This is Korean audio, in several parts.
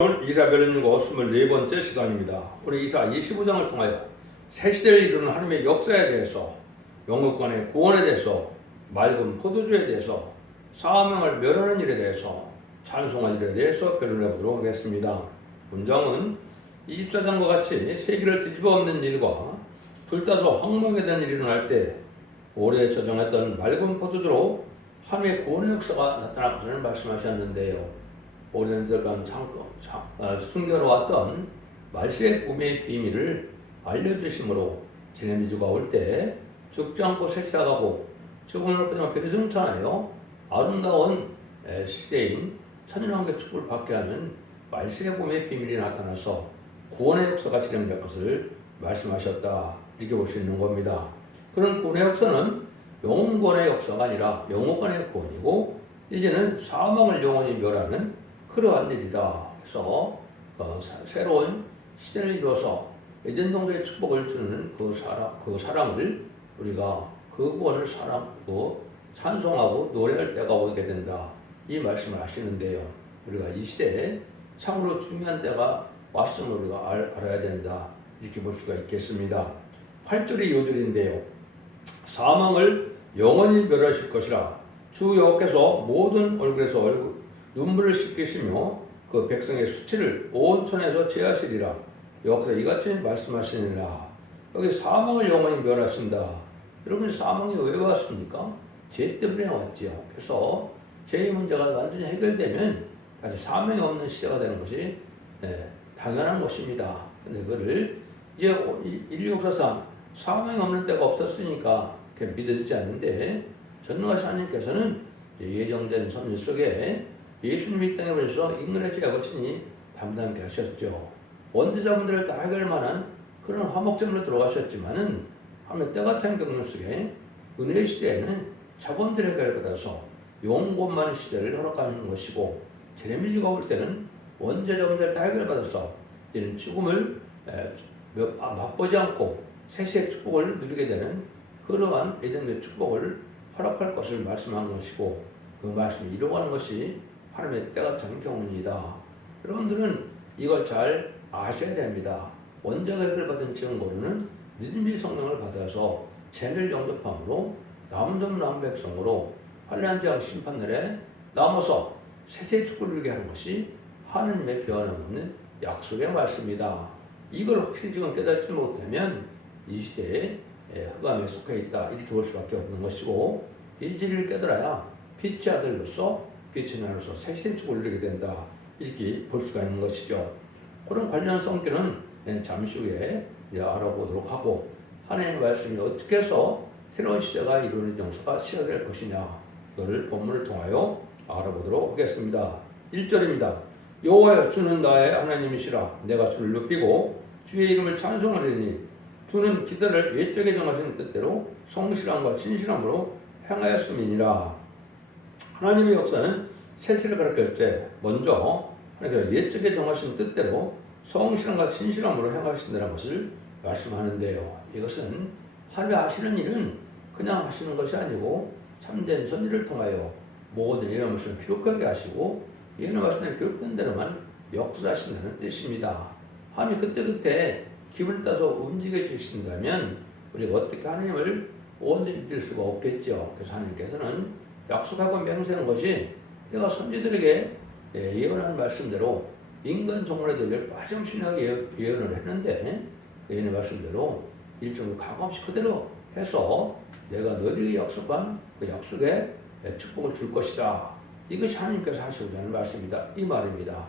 오늘 이사별님과 24번째 시간입니다. 우리 이사 25장을 통하여 새 시대를 이루는 하나님의 역사에 대해서, 영국간의 구원에 대해서, 맑은 포도주에 대해서, 사명을 멸하는 일에 대해서, 찬송한 일에 대해서 변론해 보도록 하겠습니다. 문장은 24장과 같이 세기를 뒤집어 엎는 일과 불타서 황무하게 된 일이 일어날 때 오래 저장했던 맑은 포도주로 하나님의 구원의 역사가 나타날 것을 말씀하셨는데요. 오랜 세간 숨겨놓았던 말세의 꿈의 비밀을 알려주심으로 지네미주가 올 때 죽지 않고 색사가고 죽음을 그냥 배승천하여 아름다운 시대인 천연왕국의 축복을 받게 하는 말세의 꿈의 비밀이 나타나서 구원의 역사가 진행될 것을 말씀하셨다, 이렇게 볼 수 있는 겁니다. 그런 구원의 역사는 영혼권의 역사가 아니라 영혼권의 구원이고, 이제는 사망을 영원히 멸하는 그러한 일이다. 그래서 새로운 시대를 이루어서 에덴 동산의 축복을 주는 그 사랑을 우리가 그 구원을 사랑하고 찬송하고 노래할 때가 오게 된다, 이 말씀을 하시는데요. 우리가 이 시대에 참으로 중요한 때가 왔음을 우리가 알아야 된다, 이렇게 볼 수가 있겠습니다. 8절의 요절인데요. 사망을 영원히 멸하실 것이라 주 여호와께서 모든 얼굴에서 눈물을 씻기시며 그 백성의 수치를 온 천에서 제하시리라. 여호와께서 이같이 말씀하시니라. 여기 사망을 영원히 멸하신다. 여러분, 사망이 왜 왔습니까? 죄 때문에 왔지요. 그래서 죄의 문제가 완전히 해결되면 다시 사망이 없는 시대가 되는 것이 당연한 것입니다. 근데 그거를 이제 인류 역사상 사망이 없는 때가 없었으니까 믿어지지 않는데, 전능하신 하나님께서는 예정된 섭리 속에 예수님이 이 땅에 오셔서 인간의 죄악을 친히 담당케 하셨죠. 원죄자분들을 다 해결할 만한 그런 화목제물로 들어가셨지만은 하면 때가 찬 경륜 속에 은혜의 시대에는 자본들의 해결을 받아서 영원만의 시대를 허락하는 것이고, 제레미지가 올 때는 원죄자분들 다 해결을 받아서 이제는 죽음을 맛보지 않고 세세의 축복을 누리게 되는 그러한 에덴의 축복을 허락할 것을 말씀한 것이고, 그 말씀이 이루어가는 것이 하나님의 때가 찬 경륜이다. 여러분들은 이걸 잘 아셔야 됩니다. 원죄가 해결받은 증거로는 믿음의 성령을 받아서 죄를 영접함으로 남은 점 남은 백성으로 환난장 심판날에 남아서 세세의 축복을 누리게 하는 것이 하나님의 변함없는 약속의 말씀이다. 이걸 확실히 지금 깨닫지 못하면 이 시대에 흑암에 속해 있다, 이렇게 볼 수밖에 없는 것이고, 이 진리를 깨달아야 빛의 아들로서 빛의 나라로서 새신 축복을 누리게 된다, 이렇게 볼 수가 있는 것이죠. 그런 관련 성격은 잠시 후에 알아보도록 하고, 하나님의 말씀이 어떻게 해서 새로운 시대가 이루어진 역사가 시작될 것이냐, 이걸 본문을 통하여 알아보도록 하겠습니다. 1절입니다. 여호와여, 주는 나의 하나님이시라. 내가 주를 높이고 주의 이름을 찬송하리니 주는 기다를 옛적에 정하신 뜻대로 성실함과 진실함으로 행하였음이니라. 하나님의 역사는 세세를 가르칠 때 먼저 옛적에 정하신 뜻대로 성실함과 진실함으로 행하신다는 것을 말씀하는데요. 이것은 하나님이 하시는 일은 그냥 하시는 것이 아니고 참된 선지를 통하여 모든 예언 말씀을 기록하게 하시고 예언 말씀을 기록된 대로만 역사하신다는 뜻입니다. 하나님이 그때그때 기분을 따서 움직여 주신다면 우리가 어떻게 하나님을 온전히 믿을 수가 없겠죠. 그래서 하나님께서는 약속하고 맹세한 것이 내가 선지들에게 예언한 말씀대로 인간 종말에 빠짐없이 예언을 했는데, 그 예언의 말씀대로 일종의 가감없이 그대로 해서 내가 너희에게 약속한 그 약속에 축복을 줄 것이다. 이것이 하나님께서 하시고자 하는 말씀이다, 이 말입니다.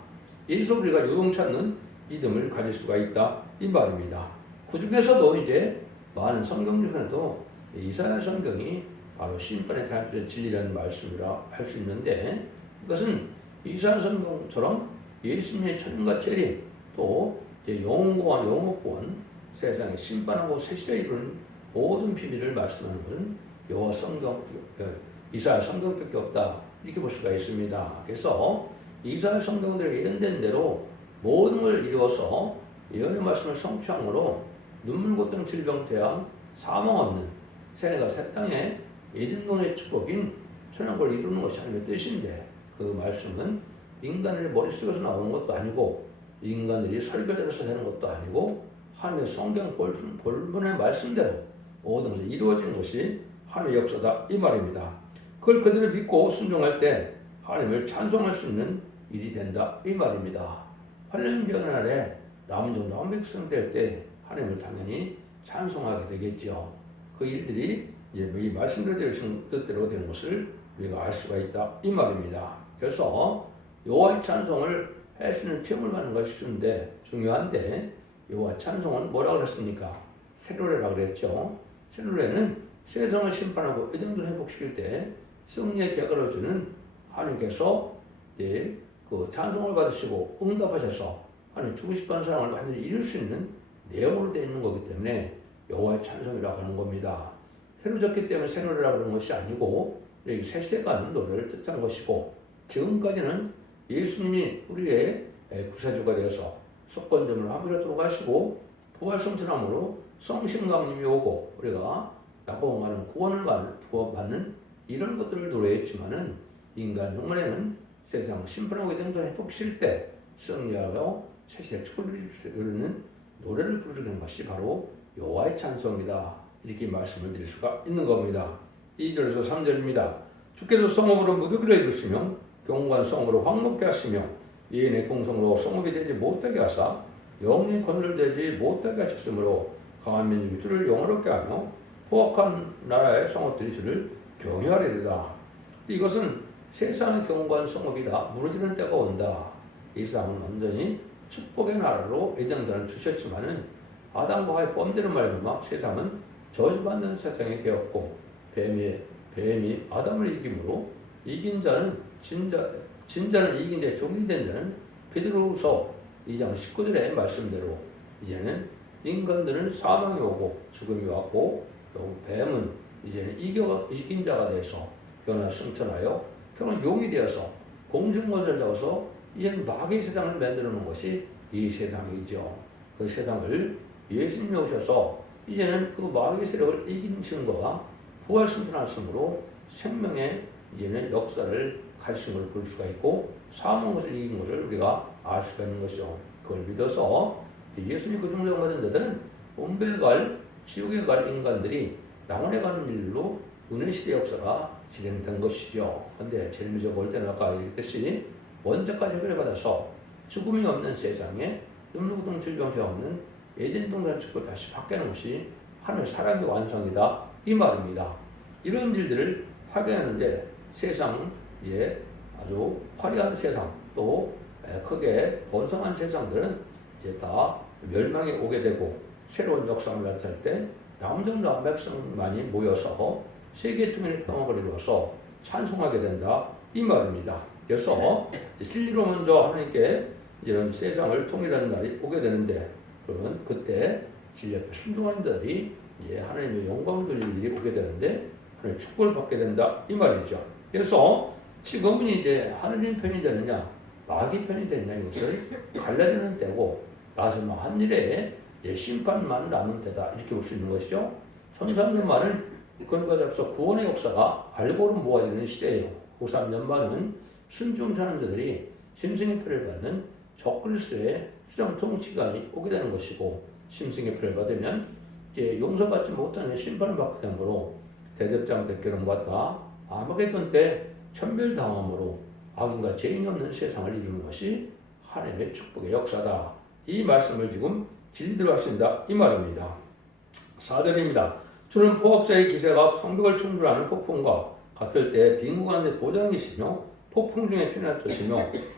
여기서 우리가 요동치 않는 믿음을 가질 수가 있다, 이 말입니다. 그 중에서도 이제 많은 성경 중에도 이사야 성경이 바로 심판에 대한 진리라는 말씀이라 할 수 있는데, 이것은 이사야 성경처럼 예수님의 천연과 재림, 또 이제 영원과 영원권, 세상에 심판하고 새 시대에 이루는 모든 비밀을 말씀하는 것은 여호와 성경, 이사야 성경밖에 없다, 이렇게 볼 수가 있습니다. 그래서 이사야 성경들에 예언된 대로 모든 걸 이루어서 예언의 말씀을 성취함으로 눈물 고통 질병 재앙 사망 없는 새내가 새 땅에 에덴 동의 축복인 천연국을 이루는 것이 하나님의 뜻인데, 그 말씀은 인간들의 머릿속에서 나오는 것도 아니고 인간들이 설계해서 되는 것도 아니고 하나님의 성경 본문의 말씀대로 모든 것이 이루어진 것이 하나님의 역사다 이 말입니다. 그걸 그대로 믿고 순종할 때 하나님을 찬송할 수 있는 일이 된다 이 말입니다. 환란병의 날에 남은 정도한 백성 될 때 하나님을 당연히 찬송하게 되겠죠. 그 일들이 이제 이 말씀대로 되신 뜻대로 된 것을 우리가 알 수가 있다 이 말입니다. 그래서 여호와의 찬송을 할 수 있는 체험을 받는 것이 중요한데 여호와 찬송은 뭐라고 그랬습니까? 세로레라고 그랬죠. 세로레는 세상을 심판하고 이정도 회복시킬 때 승리의 결과를 주는 하나님께서 그 찬송을 받으시고 응답하셔서 하나님 주고 싶은 사랑을 완전히 이룰 수 있는 내용으로 되어 있는 거기 때문에 여호와의 찬송이라고 하는 겁니다. 새로 졌기 때문에 새 노래라고 하는 것이 아니고 여기 새세가는 노래를 뜻하는 것이고 지금까지는 예수님이 우리의 구세주가 되어서 속건점을 하늘에 하시고 부활성천함으로 성심강님이 오고 우리가 낙원하는 구원을 받는 이런 것들을 노래했지만은 인간 흉만에는 세상 심판하고 이정도 회복실 때 승리하고 새시대 축복을 이루는 노래를 부르는 것이 바로 여호와의 찬송이다. 이렇게 말씀을 드릴 수가 있는 겁니다. 2절에서 3절입니다. 주께서 성읍으로 무더기를 이루시며 경관 성으로 황목게 하시며 이인의 공성으로 성읍이 되지 못하게 하사 영리 건설되지 못하게 하셨으므로 강한 민족이 주를 영화롭게 하며 포악한 나라의 성읍들이 주를 경외하리이다. 이것은 세상의 경관 성읍이다. 무너지는 때가 온다. 이 세상은 완전히 축복의 나라로 예정자를 주셨지만은 아담과 하의 범죄를 말미암아 세상은 저주받는 세상이 되었고 뱀이 아담을 이김으로 이긴 자는 진자는 이긴 자의 종이 된 자는 베드로후서 2장 19절의 말씀대로 이제는 인간들은 사망이 오고 죽음이 왔고 또 뱀은 이제는 이긴 자가 돼서 변화 승천하여 결국 용이 되어서 공중것을 잡아서 이제는 마귀의 세상을 만들어 놓은 것이 이 세상이죠. 그 세상을 예수님이 오셔서 이제는 그 마귀의 세력을 이긴 증거가 부활 승천하심으로 생명의 이제는 역사를 가르친 걸 볼 수가 있고 사망 것을 이긴 것을 우리가 알 수가 있는 것이죠. 그걸 믿어서 예수님 그 중에 받은 자들은 본배에 갈 지옥에 갈 인간들이 낙원에 가는 일로 은혜시대 역사가 진행된 것이죠. 그런데 제일미적 볼 때는 아까 얘기했듯이 먼저까지 해결받아서 죽음이 없는 세상에 눈물고통 질병이 없는 에덴 동산 축을 다시 바뀌는 것이 하나님의 사랑의 완성이다 이 말입니다. 이런 일들을 하게 하는데 세상에 아주 화려한 세상 또 크게 번성한 세상들은 이제 다 멸망에 오게 되고 새로운 역사를 나타날 때 남정남 백성만이 모여서 세계 통일의 평화를 이루어서 찬송하게 된다 이 말입니다. 그래서 진리로 먼저 하나님께 이런 세상을 통일하는 날이 오게 되는데 그러면 그때 진리 앞에 순종하는 자들이 이제 하나님의 영광을 돌릴 일이 오게 되는데 하나님의 축복을 받게 된다 이 말이죠. 그래서 지금은 이제 하느님 편이 되느냐 마귀 편이 되느냐 이것을 갈라지는 때고 나서는 한 일에 심판만 남은 때다 이렇게 볼 수 있는 것이죠. 천삼년만은 그런가 잡서 구원의 역사가 알고는 모아지는 시대예요. 53년만은 순종하는 자들이 심승의 표를 받는 적그리스도의 수장 통치관이 오게 되는 것이고 심승의 표를 받으면 이제 용서받지 못하는 심판을 받게 되므로 대접장 대결은 왔다. 아마겟돈 때 천멸당함으로 악인과 죄인이 없는 세상을 이루는 것이 하나님의 축복의 역사다. 이 말씀을 지금 진리대로 하신다 이 말입니다. 4절입니다. 주는 포악자의 기세가 성벽을 충돌하는 폭풍과 같을 때 빈궁한 데 보장이시며 폭풍 중에 피난을 쫓으며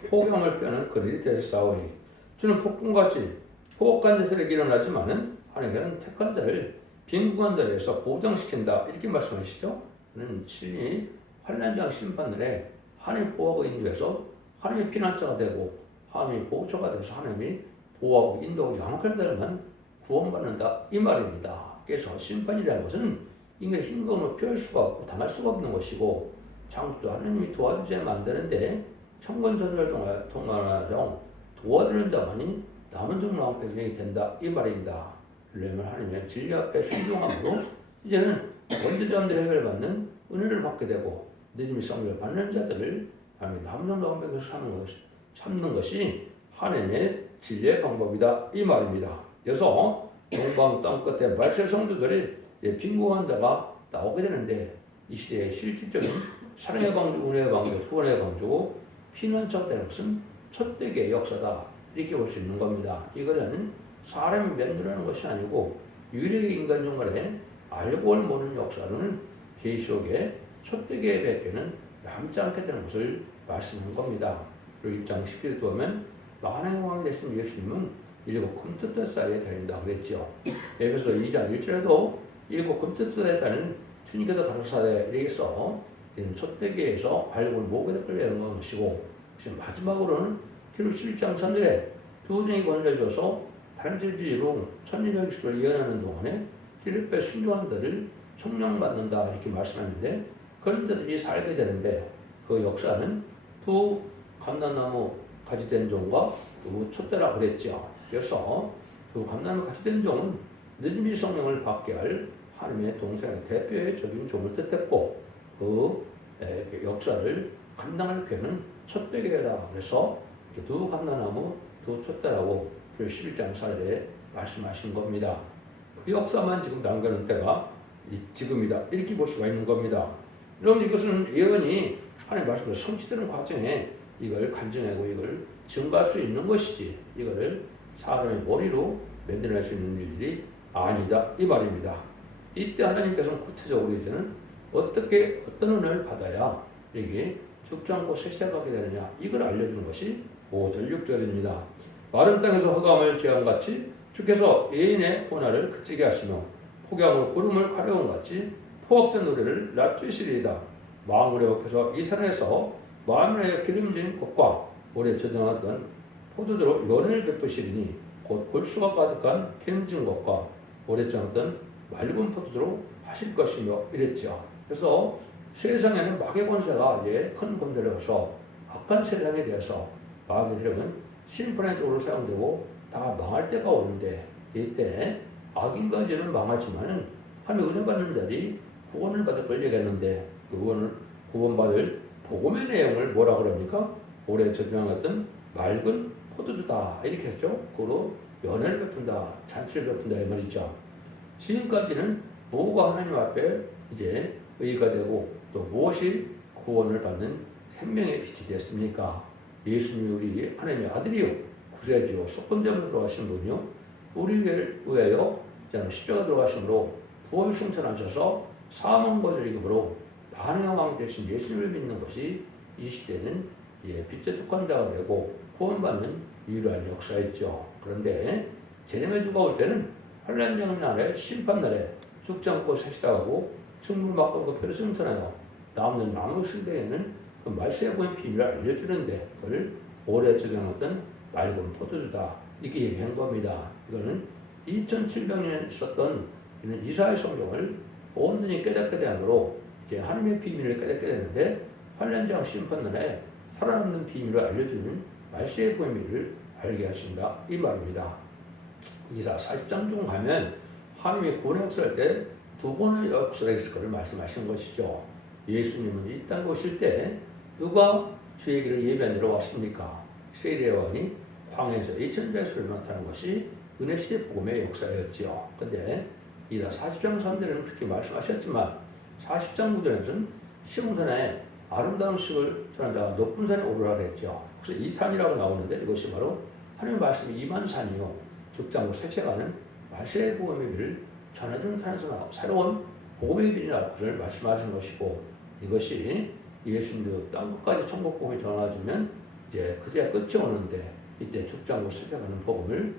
폭염을 피하는 그늘이 되셨사오니 주는 폭풍같이 포악한 데서 일어나지만은 하나님께는 택한 자를 빈궁한 자리에서 보장시킨다 이렇게 말씀하시죠. 그는 친히 환난장 심판들에 하나님의 보호하고 인도해서 하나님의 피난자가 되고 하나님의 보호처가 돼서 하나님이 보호하고 인도하고 양육할 때만 구원받는다 이 말입니다. 그래서 심판이라는 것은 인간의 힘금을 피할 수가 없고 당할 수가 없는 것이고 창조 하나님이 도와주지 만드는데 천건전절 동안하정 도와주는 자만이 남은 종로 앞에서 진행이 된다 이 말입니다. 그러면 하나님의 진리 앞에 순종함으로 이제는 원죄자들의 해결을 받는 은혜를 받게 되고 늦음이 성령을 받는 자들을 하나님의 남은 종로 앞에서 사는 참는 것이 하나님의 진리의 방법이다 이 말입니다. 그래서 동방 땅끝에 말세 성도들이 빈궁한 자가 나오게 되는데 이 시대의 실질적인 사랑의 방주, 은혜의 방주, 구원의 방주고 피난처가 되는 것은 촛대기의 역사다 이렇게 볼 수 있는 겁니다. 이거는 사람이 만들어내는 것이 아니고 유일하게 인간 영혼에 알고 모르는 역사는 계시록의 촛대기의 백개는 남지 않게 되는 것을 말씀한 겁니다. 그리고 1장 10절에 보면 만왕의 왕이 되신 예수님은 일곱 금텟돌 사이에 다닌다 그랬죠. 에베소 2장 1절에도 일곱 금텟돌에 다니는 주님께서 가르사대 이래서 이는 촛대기에서 발굴 목에다 끌려 연구한 것이고 마지막으로는 기록 11장 3절에 두 등이 건져져서 다른 진리로 천리명식을 이어나는 동안에 필리포에 순종한 자를 총명받는다 이렇게 말씀하는데 그런 자들이 살게 되는데 그 역사는 두 감람나무 가지 된 종과 두 촛대라 그랬죠. 그래서 두 감람나무 가지 된 종은 느님이 성령을 받게 할 하나님의 동생의 대표적인 종을 뜻했고 그 역사를 감당할 교회는 촛대교회다. 그래서 두 감람나무 두 촛대라고 11장 4절에 말씀하신 겁니다. 그 역사만 지금 남겨놓은 때가 지금이다 이렇게 볼 수가 있는 겁니다. 여러분 이것은 예언이 하나님 말씀으로 성취되는 과정에 이걸 간증하고 이걸 증거할 수 있는 것이지 이거를 사람의 머리로 만들어낼 수 있는 일들이 아니다 이 말입니다. 이때 하나님께서는 구체적으로 이제는 어떻게 어떤 은혜를 받아야 이게 죽지 않고 세세하게 되느냐 이걸 알려주는 것이 5절 6절입니다. 마른 땅에서 흑암을 재앙같이 주께서 예인의 고난을 그치게 하시며 폭염으로 구름을 가려운 같이 포악된 노래를 낮추시리이다. 마음으로 욕해서 이 산에서 마음에 기름진 곳과 오래 저장하던 포도주로 연을 베푸시리니 곧 골수가 가득한 기름진 곳과 오래 저장하던 맑은 포도주로 하실 것이며 이랬죠. 그래서 세상에는 마귀의 권세가 이제 큰 권세를 해서 악한 세상에 대해서 마귀의 세력은 심판의 도로 사용되고 다 망할 때가 오는데 이때 악인과 죄는 망하지만은 하나님의 은혜 받는 자들이 구원을 받을 걸 얘기했는데 그 구원받을 복음의 내용을 뭐라 그럽니까? 오래 저장했던 맑은 포도주다 이렇게 했죠. 그로 연회를 베푼다, 잔치를 베푼다 이 말이죠. 지금까지는 뭐가 하나님 앞에 이제 의가 되고 또 무엇이 구원을 받는 생명의 빛이 됐습니까? 예수님이 우리 하나님의 아들이요 구세주요 속건자로 들어가신 분이요 우리를 위하여 십자가 들어가심으로 부활 승천하셔서 사망 거절 이금으로 만왕의 왕이 되신 예수님을 믿는 것이 이 시대는 빛의 속한 자가 되고 구원받는 유일한 역사였죠. 그런데 재림의 주가 올 때는 환란장 날에 심판날에 죽지 않고 세시다가고 충물 맞고 그 표를 승천하여 남는 남은 시대에는 그 말세에 보인 비밀을 알려주는데 그걸 오래 적용했던 맑은 포도주다 이렇게 얘기한 겁니다. 이거는 2700년 있었던 이런 이사의 성경을 온전히 깨닫게 되므로 이제 하나님의 비밀을 깨닫게 되는데 환란장 심판날에 살아남는 비밀을 알려주는 말세의 비밀을 알게 하신다 이 말입니다. 이사 40장 중 가면 하나님이 구원의 역사할 때 두 번의 역사가 있을 것을 말씀하신 것이죠. 예수님은 이 땅에 오실 때 누가 주의 길을 예비하러 왔습니까? 세리의 왕이 광야에서 2000배수를 나타난 것이 은혜 시대 복음의 역사였지요. 근데 이사 40장 3절에는 그렇게 말씀하셨지만 40장 9절에서는 시온산에 아름다운 식을 전한 자가 높은 산에 오르라 그랬죠. 그래서 이 산이라고 나오는데 이것이 바로 하나님의 말씀이 임한 산이요. 죽지 않고 세세가는 말세의 복음의 길을 전해주는 산에서 새로운 복음의 길이 나올 것을 말씀하신 것이고 이것이 예수님도 땅끝까지 천국 복음이 전해지면 이제 그제야 끝이 오는데 이때 죽지 않고 세세가는 복음을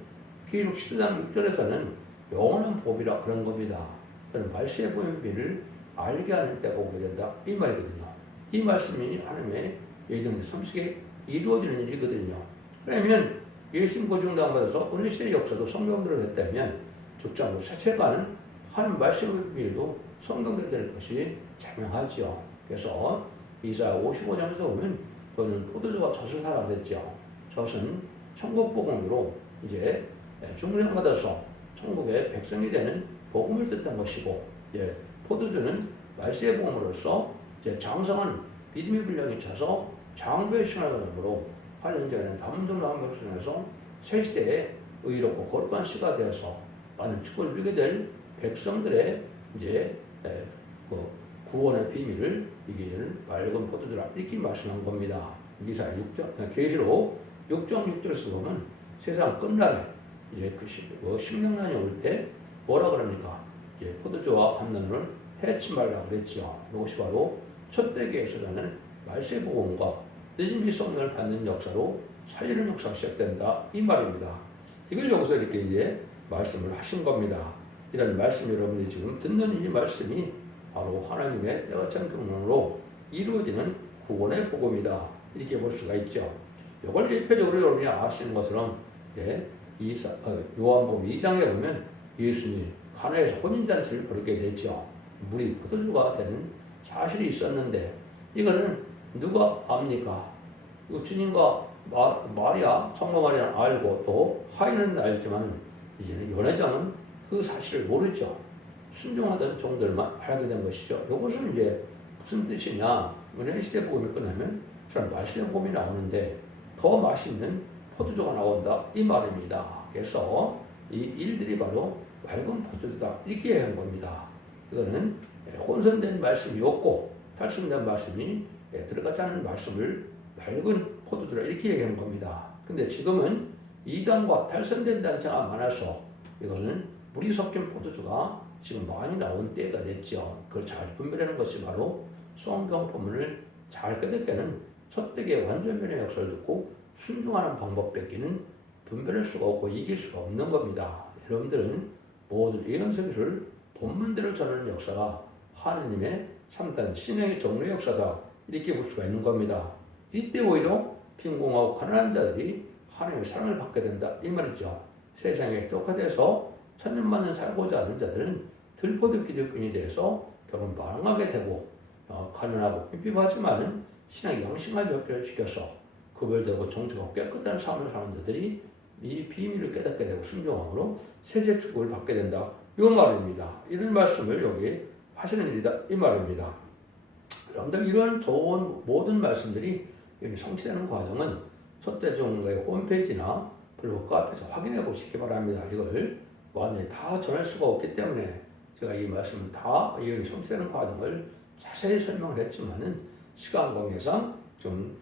기록 12장 6절에서는 영원한 복이라 그런 겁니다. 그런 말세의 복음의 길을 알게 하는 때가 오게 된다 이 말이거든요. 이 말씀이 하나님의 예정된 성식에 이루어지는 일이거든요. 그러면 예수님 고중당 받아서 은혜 시대의 역사도 성경대로 됐다면 죽지 않고 세세가는 하나님 말씀의 비밀도 성경대로 될 것이 자명하지요. 그래서 이사야 55장에서 보면 또는 포도주가 젖을 사라 그랬죠. 젖은 천국 복음으로 이제 중령 받아서 천국의 백성이 되는 복음을 뜻한 것이고 이제 포도주는 말세의 복음으로서 이제 장성한 믿음의 분량이 차서 장부의 신화가 되므로 8년 전에 담음정로 한백성에서 새 시대에 의롭고 거룩한 시가 되어서 많은 축복을 누리게 될 백성들의 이제 그 구원의 비밀을 이기는 맑은 포도주라 이렇게 말씀한 겁니다. 이사 6장 계시록 6장 6절에서 보면 세상 끝날에 이제 그 십년난이 올 때 뭐라 그럽니까? 이제 포도주와 감람을 해치 말라 그랬죠. 이것이 바로 첫 대계에서는 말세 복음과 늦은 비 성령을 받는 역사로 살리는 역사가 시작된다 이 말입니다. 이걸 여기서 이렇게 이제 말씀을 하신 겁니다. 이런 말씀 여러분이 지금 듣는 이 말씀이 바로 하나님의 때와찬 경륜으로 이루어지는 구원의 복음이다 이렇게 볼 수가 있죠. 이걸 대표적으로 여러분이 아시는 것처럼 요한복음 2장에 보면 예수님이 가나에서 혼인잔치를 벌이게 되죠. 물이 포도주가 되는 사실이 있었는데 이거는 누가 압니까? 주님과 마리아, 성모 마리아는 알고 또 하인은 알지만 이제는 연회장은 그 사실을 모르죠. 순종하던 종들만 알게 된 것이죠. 이것은 이제 무슨 뜻이냐? 은혜시대 복음이 끝나면 저는 말씀의 복음이 나오는데 더 맛있는 포도주가 나온다 이 말입니다. 그래서 이 일들이 바로 맑은 포도주다 이렇게 한 겁니다. 이거는 혼선된 말씀이 없고 탈선된 말씀이 들어가지 않은 말씀을 맑은 포도주라 이렇게 얘기하는 겁니다. 근데 지금은 이단과 탈선된 단체가 많아서 이것은 물이 섞인 포도주가 지금 많이 나온 때가 됐죠. 그걸 잘 분별하는 것이 바로 성경 본문을 잘 깨닫게는 첫대기의 완전변의 역사를 듣고 순종하는 방법밖에는 분별할 수가 없고 이길 수가 없는 겁니다. 여러분들은 모든 예언서기를 본문대로 전하는 역사가 하느님의 참된 신앙의 정례 역사다 이렇게 볼 수가 있는 겁니다. 이때 오히려 빈공하고 가난한 자들이 하나님의 사랑을 받게 된다 이 말이죠. 세상에 똑같아서 천년만년 살고자 하는 자들은 들포도 기득권이 돼서 결국 망하게 되고 가난하고 핍핍하지만은 신앙 양심까지 흡혈시켜서 구별되고 정직하고 깨끗한 삶을 사는 자들이 이 비밀을 깨닫게 되고 순종함으로 세세 축복을 받게 된다 이 말입니다. 이런 말씀을 여기 하시는 일이다 이 말입니다. 여러분들 이런 좋은 모든 말씀들이 여기 성취되는 과정은 첫대종의 홈페이지나 블로그 카페에서 확인해 보시기 바랍니다. 이걸 완전히 다 전할 수가 없기 때문에 제가 이 말씀을 다 여기 성취되는 과정을 자세히 설명을 했지만은 시간 관계상 좀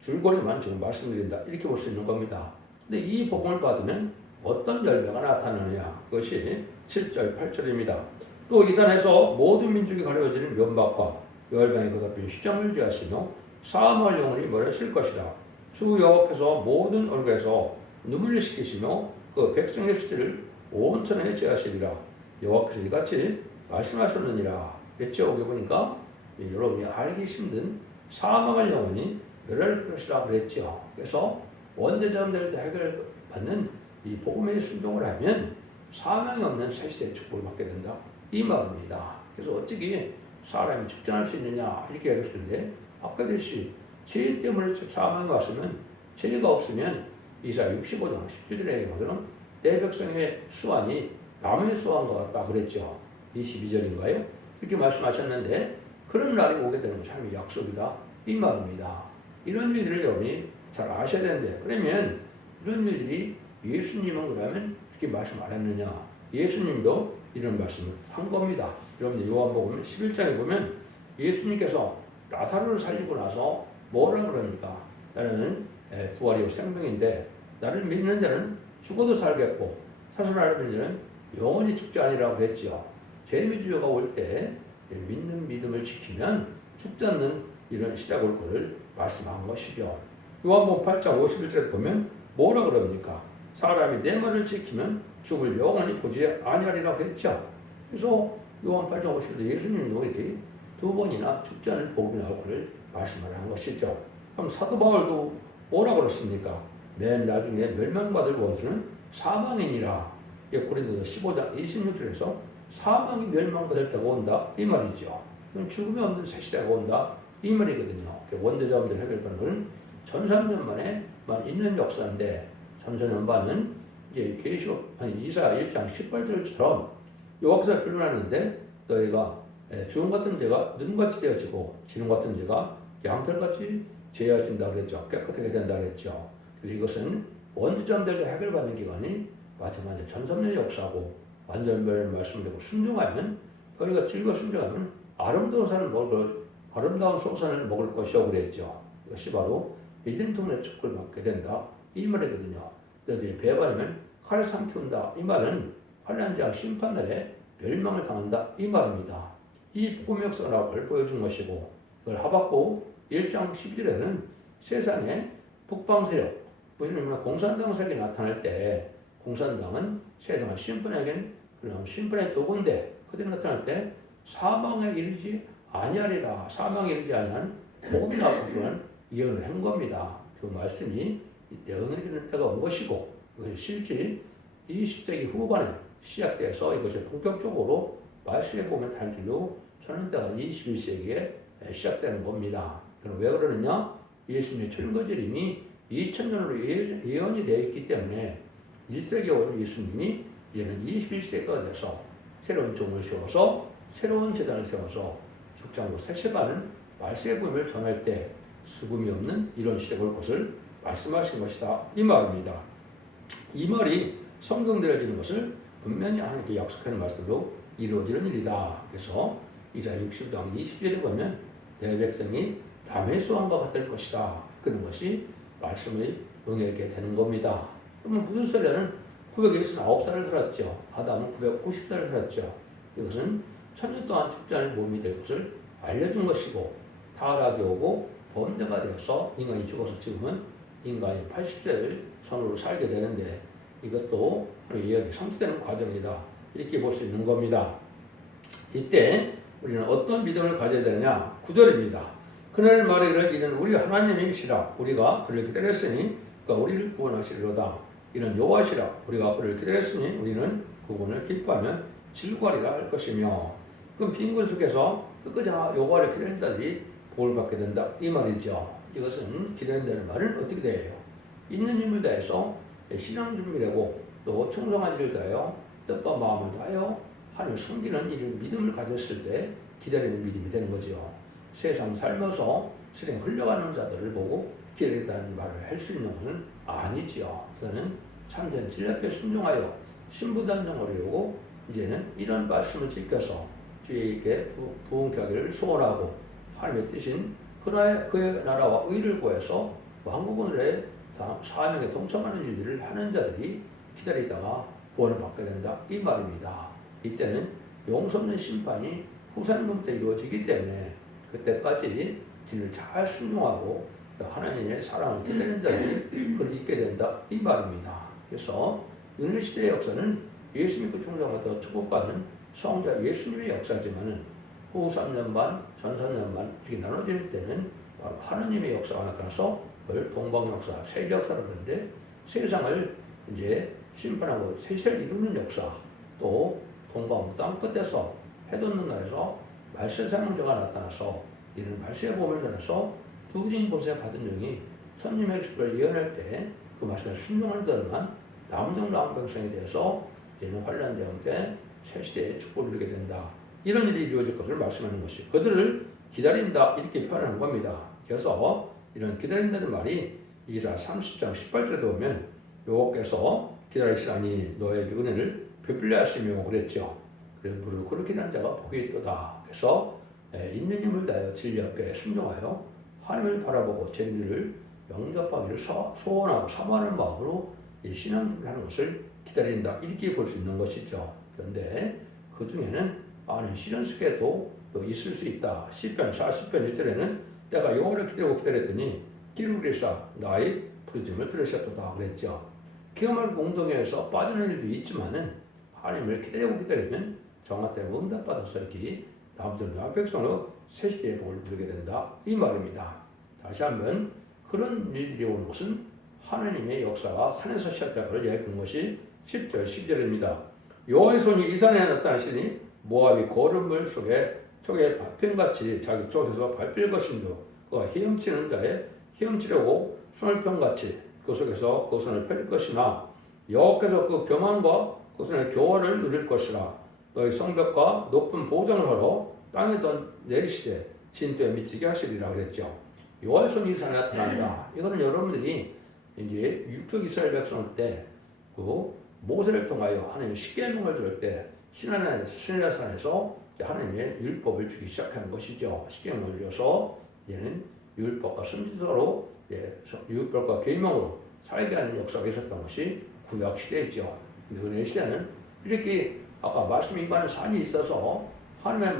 줄거리만 지금 말씀드린다 이렇게 볼 수 있는 겁니다. 근데 이 복음을 받으면 어떤 열매가 나타나느냐 그것이 7절 8절입니다. 또 이 산에서 모든 민족이 가려지는 면박과 열방이 거듭된 시정을 지하시며 사함할 영혼이 멀어질 것이다. 주 여호와께서 모든 얼굴에서 눈물을 씻기시며 그 백성의 수치를 온 천하에 제하시리라. 여호와께서 이같이 말씀하셨느니라. 그랬죠. 여기 보니까 여러분이 알기 힘든 사망할 영혼이 멸할 것이라 그랬죠. 그래서 원죄자들도 해결받는 이 복음의 순종을 하면 사망이 없는 새 시대의 축복을 받게 된다. 이 말입니다. 그래서 어찌게 사람이 축전할 수 있느냐 이렇게 얘기했는데 아까 듯이 죄 때문에 사망이 왔으면 죄가 없으면 이사 65장 17절에 얘기한 것처럼 내 백성의 수완이 남의 수완과 같다 그랬죠. 22절인가요? 이렇게 말씀하셨는데 그런 날이 오게 되는 것이 하나님의 약속이다 이 말입니다. 이런 일들을 여러분이 잘 아셔야 되는데 그러면 이런 일들이 예수님은 그러면 이렇게 말씀 안 했느냐? 예수님도 이런 말씀을 한 겁니다. 여러분들 요한복음 11장에 보면 예수님께서 나사로를 살리고 나서 뭐라 그럽니까? 나는 부활이요 생명인데 나를 믿는 자는 죽어도 살겠고 사슬하는 자는 영원히 죽지 아니라고 했지요. 재림의 주가 올 때 믿는 믿음을 지키면 죽지 않는 이런 시대가 올 것을 말씀한 것이죠. 요한복음 8장 51절에 보면 뭐라 그럽니까? 사람이 내 말을 지키면 죽을 영원히 보지 아니하리라고 했죠. 그래서 요한 8장 51절에 예수님이 이렇게 두 번이나 죽지 않을 복음이 나올 것을 말씀을 한 것이죠. 그럼 사도 바울도 뭐라 그랬습니까? 맨 나중에 멸망받을 원수는 사망이니라. 고린도서 15장 26절에서 사망이 멸망받을 때가 온다 이 말이죠. 죽음이 없는 새 시대가 온다 이 말이거든요. 원죄자분들 해결하는 것은 1300년 만에만 있는 역사인데 1300년반은 이제 계시록 이사 1장 18절처럼 여호와께서 변론하는데 너희가 주홍 같은 죄가 눈같이 되어지고 지름 같은 죄가 양털같이 제어진다 그랬죠. 깨끗하게 된다 그랬죠. 그리고 이것은 원주점들도 해결받는 기관이 마찬가지 전섭년의 역사고 완전별 말씀드리고 순종하면 너희가 즐겨 순종하면 아름다운 산을 먹을 아름다운 소산을 먹을 것이라고 그랬죠. 이것이 바로 믿음통의 축복을 받게 된다 이 말이거든요. 너희들이 배반하면 칼을 삼키운다 이 말은 환난자 심판날에 멸망을 당한다 이 말입니다. 이 복음의 역사를 보여준 것이고 그걸 하박국 1장 12절에는 세상에 북방 세력 무슨 공산당 세력이 나타날 때 공산당은 세상의 심판에겐 그럼 심판의 도구인데 그들이 나타날 때 사망에 이르지 아니하리라 사망에 이르지 아니한 복음이라 그런 예언을 한 겁니다. 그 말씀이 이때 응해지는 때가 온 것이고 그것이 실제 20세기 후반에 시작돼서 이것이 본격적으로 말씀에 보면 달길로 서는 때가 21세기에 시작되는 겁니다. 그럼 왜 그러느냐? 예수님의 철거절임이 2000년으로 예언이 되어 있기 때문에 1세기에 온 예수님이 이제는 21세기가 돼서 새로운 종을 세워서 새로운 제단을 세워서 죽장로 세세반은 말씀의 복음을 전할 때 수금이 없는 이런 시대가 올 것을 말씀하신 것이다. 이 말입니다. 이 말이 성경대로 되는 것을 분명히 하나님께 약속하는 말씀으로 이루어지는 일이다. 그래서 이사야 60장 20절에 보면 내 백성이 밤의 수완과 같을 것이다. 그런 것이 말씀을 응하게 되는 겁니다. 그러면 무슨 소리냐는 969살을 살았죠. 아담은 950살을 살았죠. 이것은 1000년 동안 죽지 않을 몸이 될 것을 알려준 것이고 타락이 오고 범죄가 되어서 인간이 죽어서 지금은 인간이 80세를 선으로 살게 되는데 이것도 예언이 성취되는 과정이다. 이렇게 볼 수 있는 겁니다. 이때 우리는 어떤 믿음을 가져야 되느냐? 9절입니다. 그날 말에 이를 이는 우리 하나님이시라 우리가 그를 기다렸으니 그가 우리를 구원하시리로다. 이는 여호와시라 우리가 그를 기다렸으니 우리는 그분을 기뻐하며 즐거워하리라 할 것이며 그럼 빈곤 속에서 끝까지 여호와를 기다리는 자들이 복을 받게 된다 이 말이죠. 이것은 기다린다는 말은 어떻게 돼요? 있는 힘을 다해서 신앙 준비되고 또 충성한 일을 다하여 뜻과 마음을 다하여 하나님을 섬기는 일을 믿음을 가졌을 때 기다리는 믿음이 되는 거죠. 세상 살면서 실행 흘려가는 자들을 보고 기다린다는 말을 할 수 있는 것은 아니지요. 이거는 참된 진리 앞에 순종하여 신부단정을 이루고 이제는 이런 말씀을 지켜서 주에게 부흥케 하기를 소원하고 하나님의 뜻인 그의 나라와 의를 구해서 왕국원의 사명에 동참하는 일들을 하는 자들이 기다리다가 구원을 받게 된다 이 말입니다. 이때는 용서 없는 심판이 후산부터 이루어지기 때문에 그때까지 진리를 잘 순종하고 하나님의 사랑을 기다리는 자들이 그걸 잊게 된다 이 말입니다. 그래서 은혜 시대의 역사는 예수 믿고 충성하다 축복받는 성자 예수님의 역사지만은 후 3년 반, 전 3년 반 이렇게 나눠질 때는 바로 하나님의 역사가 나타나서 그걸 동방 역사, 세계 역사를 하는데 세상을 이제 심판하고 세세를 이루는 역사 또 동방 땅 끝에서 해돋는 날에서 말세 사명자가 나타나서 이는 말세의 복음을 전해서 두진 곳에 받은 종이 선님의 축복을 예언할 때 그 말씀에 순종하는 자들만 남정 나온 백성에 대해서 이제는 환란 가운데 새 시대의 축복을 누리게 된다. 이런 일이 이루어질 것을 말씀하는 것이 그들을 기다린다 이렇게 표현하는 겁니다. 그래서 이런 기다린다는 말이 이사 30장 18절에 보면 여호와께서 기다리시라니 너에게 은혜를 베풀려 하시며 그랬죠. 그래서 무릇 그렇게 하는 자가 복이 있도다. 그래서 있는 힘을 다하여 진리 앞에 순종하여 하나님을 바라보고 진리를 영접하기를 소원하고 사모하는 마음으로 이 신앙을 하는 것을 기다린다 이렇게 볼 수 있는 것이죠. 그런데 그 중에는 시련 속에도 또 있을 수 있다. 시편 40편 1절에는 내가 여호와를 기다렸더니 기름그리사 나의 부르짖음을 들으셨도다 그랬죠. 기가 막힌 공동회에서 빠지는 일도 있지만은 하나님을 기다리면 정확하게 응답받아서 이렇게 남들과 백성으로 새 시대의 복을 누리게 된다 이 말입니다. 다시 한번 그런 일들이 오는 것은 하나님의 역사가 산에서 시작된 것을 이야기한 것이 10절 12절입니다. 여호와의 손이 이 산에 나타나시니 모압이 거름물 속에 적의 파편같이 자기 쫓에서 밟힐 것인도 그가 헤엄치는 자의 헤엄치려고 손을 편같이 그 속에서 그 손을 펼릴 것이나 여호와께서 그 교만과 그 손의 교활을 누릴 것이라 너희 성벽과 높은 보장을 하러 땅에 내리시되 진도에 미치게 하시리라 그랬죠. 요할성 이상이 나타난다. 이거는 여러분들이 이제 육족 이스라엘 백성 때 그 모세를 통하여 하나님의 십계명을 들을 때 시내산에서 하나님의 율법을 주기 시작한 것이죠. 십계명을 줘서 이제는 율법과 순지서로 율법과 계명으로 살게 하는 역사가 있었던 것이 구약 시대이죠. 근데 은혜 시대는 이렇게 아까 말씀이 임하는 산이 있어서 하나님의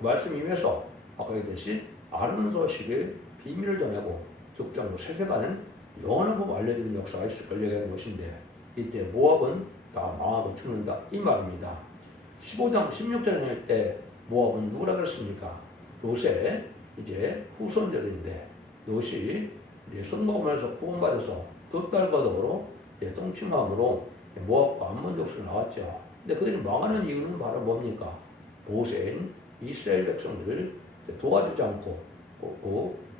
말씀이 임해서 아까 얘기했듯이 아름 소식의 비밀을 전하고 적장으로 세세가는 영원한 법 알려주는 역사가 있을 걸 얘기하는 것인데 이때 모압은 다 망하고 죽는다 이 말입니다. 15장 16절일 때 모압은 누구라 그랬습니까? 롯의 이제 후손들인데 롯이 이제 손목으로서 구원받아서 두 딸과 더불어 똥침함으로 모압과 암몬 족속이 나왔죠. 근데 그들이 망하는 이유는 바로 뭡니까? 모세인 이스라엘 백성들을 도와주지 않고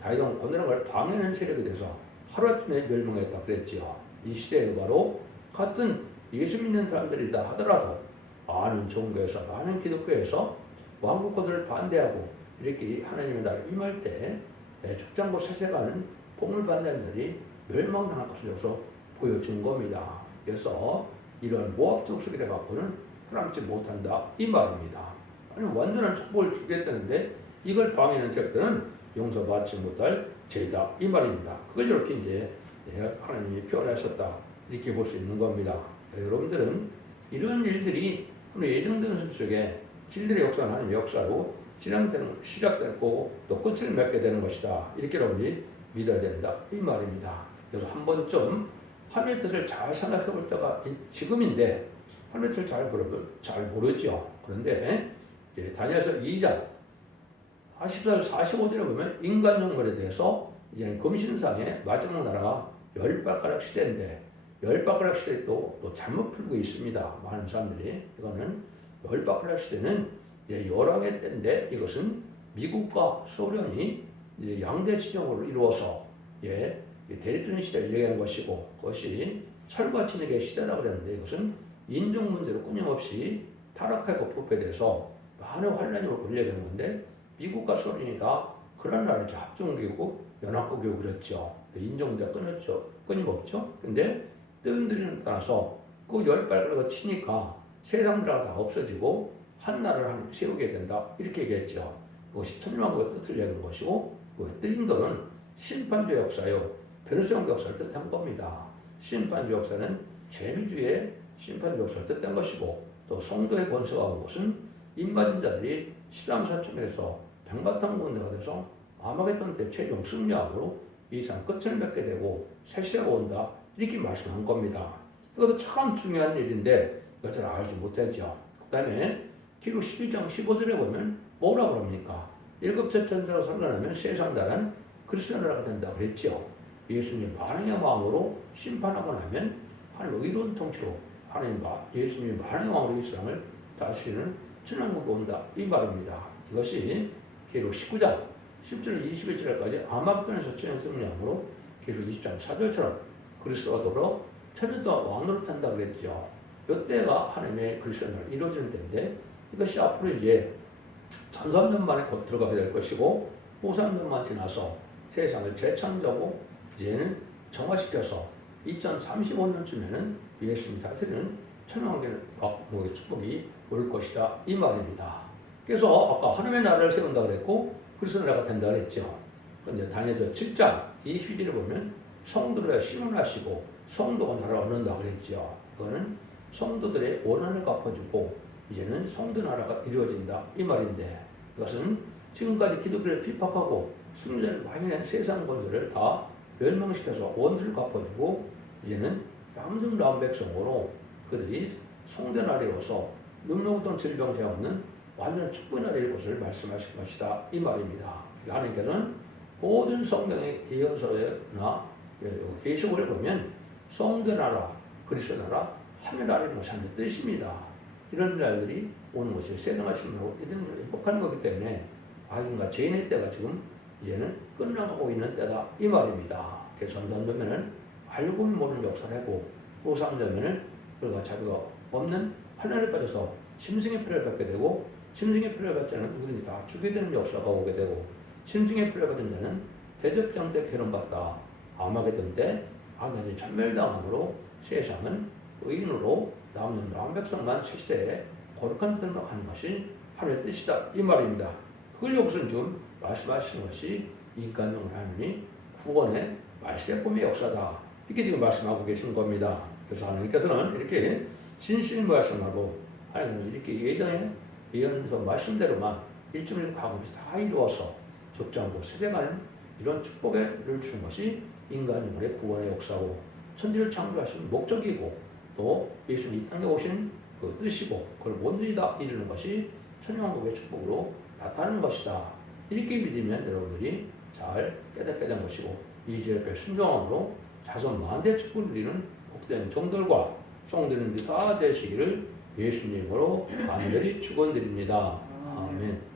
다윗왕 권능을 걸 방해하는 세력이 돼서 하루아침에 멸망했다 그랬지요. 이 시대에 바로 같은 예수 믿는 사람들이다 하더라도 많은 종교에서 많은 기독교에서 왕국권을 반대하고 이렇게 하나님의 나라를 임할 때 죽장고 세세가는 복을 받는 자들이 멸망당할 것을 여기서 보여준 겁니다. 그래서 이런 모압 족속이 돼갖고는 살아남지 못한다 이 말입니다. 아니 완전한 축복을 주겠다는데 이걸 방해하는 자들은 용서받지 못할 죄다 이 말입니다. 그걸 이렇게 이제 하나님이 표현하셨다 이렇게 볼 수 있는 겁니다. 여러분들은 이런 일들이 예정된 순 속에 진들의 역사는 하나님의 역사로 시작되고 또 끝을 맺게 되는 것이다. 이렇게 여러분이 믿어야 된다 이 말입니다. 그래서 한 번쯤 하나님의 뜻을 잘 생각해 볼 때가 지금인데 하나님의 뜻을 잘 모르죠. 그런데 이제 다니엘서 2장 44절 45절에 보면 인간 정벌에 대해서 이제 금신상의 마지막 나라가 열발가락 시대인데 열발가락 시대 또 잘못 풀고 있습니다. 많은 사람들이 이거는 열발가락 시대는 열왕의 때인데 이것은 미국과 소련이 이제 양대 진영으로 이루어서 대립전 시대를 얘기하는 것이고 그것이 철과 진흙의 시대라고 그랬는데 이것은 인종 문제로 끊임없이 타락하고 부패돼서 많은 환란이 올 걸 얘기하는 건데 미국과 소련이 다 그런 나라죠. 합중국이고 연합국이고 그랬죠. 인종 문제가 끊임없죠. 근데 뜨문들이 나타나서 그 열발가락을 치니까 세상 나라가 다 없어지고 한 나라를 세우게 된다. 이렇게 얘기했죠. 그것이 천년왕국의 뜻을 얘기하는 것이고 그 인도는 심판주 역사요. 변호성 역사를 뜻한 겁니다. 심판주 역사는 재미주의 심판주 역사를 뜻한 것이고 또 성도의 권세가 온 것은 인받은 자들이 시람 사점에서 백마탄 군대가 돼서 아마겟돈 때 최종 승리함으로 이 상 끝을 맺게 되고 새 시대가 온다. 이렇게 말씀한 겁니다. 이것도 참 중요한 일인데 이걸 잘 알지 못했죠. 그 다음에 기록 11장 15절에 보면 뭐라고 그럽니까? 일곱째 천사가 선언하면 세상 나라는 그리스도 나라가 된다고 그랬죠. 예수님 만왕의 왕으로 심판하고 나면 하나님 의로운 통치로 하나님 예수님이 만왕의 왕으로 이 세상을 다스리는 천왕국이 온다. 이 말입니다. 이것이 기록 19장 10절 21절까지 아마겟돈에서 진행 승리함으로 기록 20장 4절처럼 그리스도와 더불어 천년 동안 왕노릇 한다 그랬죠. 이때가 하나님의 그리스도 나라가 이루어지는 때인데 이것이 앞으로 이제 1300년 만에 곧 들어가게 될 것이고 500년만 지나서 세상을 재창조하고 이제는 정화시켜서 2035년쯤에는 예수님이 다스리는 천왕국의 축복이 올 것이다 이 말입니다. 그래서 아까 하나님의 나라를 세운다 그랬고 그리스도 나라가 된다 그랬죠. 그런데 다니엘서 7장 22절에 보면 성도를 심원하시고 성도가 나라를 얻는다 그랬죠. 이거는 성도들의 원한을 갚아주고 이제는 성도 나라가 이루어진다 이 말인데 이것은 지금까지 기독교를 핍박하고 순전을 많이 낸 세상 권세를 다 멸망시켜서 원수를 갚아주고 이제는 남중남 백성으로 그들이 성도 나라로서 눈물없던 질병 제없는 완전 축복의 나라일 것을 말씀하실 것이다 이 말입니다. 하나님께서는 모든 성경의 예언서나 계시록을 보면 성도 나라, 그리스도 나라, 하늘 나라의 모습의 뜻입니다. 이런 날들이 오는 것이 세상하시고 이런 것을 행복하는 거기 때문에 악인과 죄인의 때가 지금 이제는 끝나가고 있는 때다 이 말입니다. 그래서 전도하면은 알고 모르는 역사를 하고 또 삼자면은 그가 자비가 없는 환난에 빠져서 심승의 피를 받게 되고 심승의 피를 받지 않은 누구든지 다 죽게 되는 역사가 오게 되고 심승의 피를 받은 자는 대접장 때 괴로움받다. 아마게돈 때 악인이 전멸당함으로 세상은 의인으로 남는 남백성만 세시대에 거룩한 뜻만 하는 것이 하나님의 뜻이다. 이 말입니다. 그걸 여기서 지금 말씀하시는 것이 인간용을 하느니 구원의 말세봄의 역사다. 이렇게 지금 말씀하고 계신 겁니다. 그래서 하나님께서는 이렇게 진실히 말씀하고 하나님은 이렇게 예언서 말씀대로만 일주일 가끔씩 다 이루어서 적장고 세대만 이런 축복을 주는 것이 인간의 구원의 역사고 천지를 창조하신 목적이고 또 예수님 이 땅에 오신 그 뜻이고 그걸 온전히 다 이루는 것이 천년왕국의 축복으로 나타나는 것이다. 이렇게 믿으면 여러분들이 잘 깨닫게 된 것이고 이지엘의 순종함으로 자손 만대 축복을 누리는 복된 종들과 성들인들 다 되시기를 예수님으로 간절히 축원드립니다. 아멘.